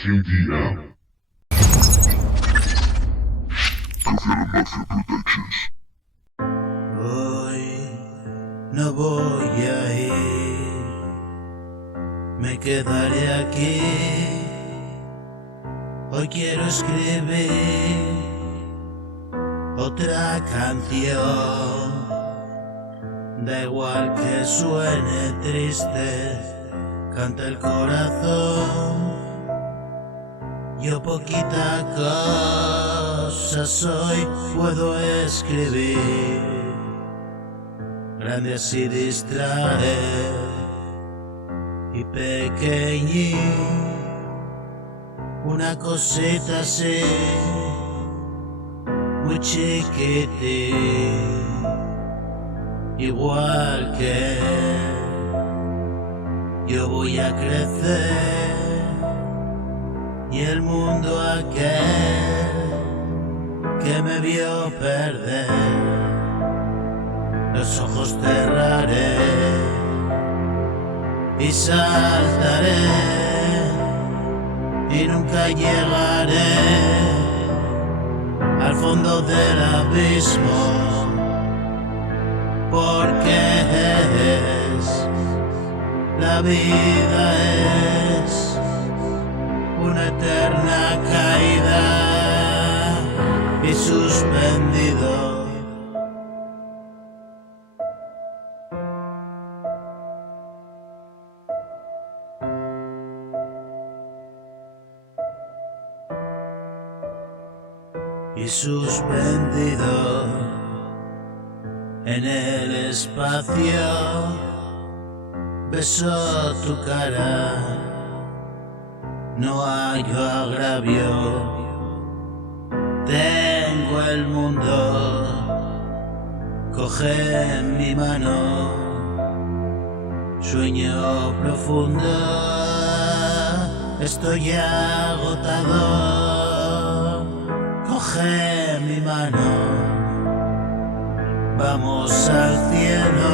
TDM. Professional Mafia Productions. Hoy no voy a ir, me quedaré aquí. Hoy quiero escribir otra canción. Da igual que suene triste, canta el corazón. Yo poquita cosa soy, puedo escribir, grande así distraer, y pequeñín, una cosita así, muy chiquitín, igual que yo voy a crecer. Y el mundo aquel que me vio perder, los ojos cerraré y saltaré y nunca llegaré al fondo del abismo, porque la vida es una eterna caída y suspendido. Y suspendido en el espacio, beso tu cara. No hay agravio, tengo el mundo, coge mi mano, sueño profundo, estoy agotado, coge mi mano, vamos al cielo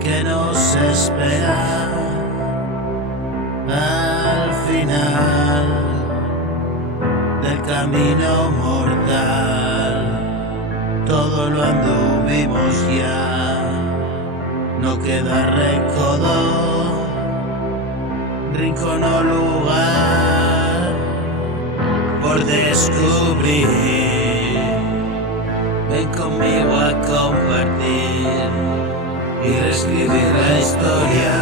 que nos espera. Al final del camino mortal, todo lo anduvimos ya, no queda recodo, rincón o lugar por descubrir. Ven conmigo a compartir y reescribir la historia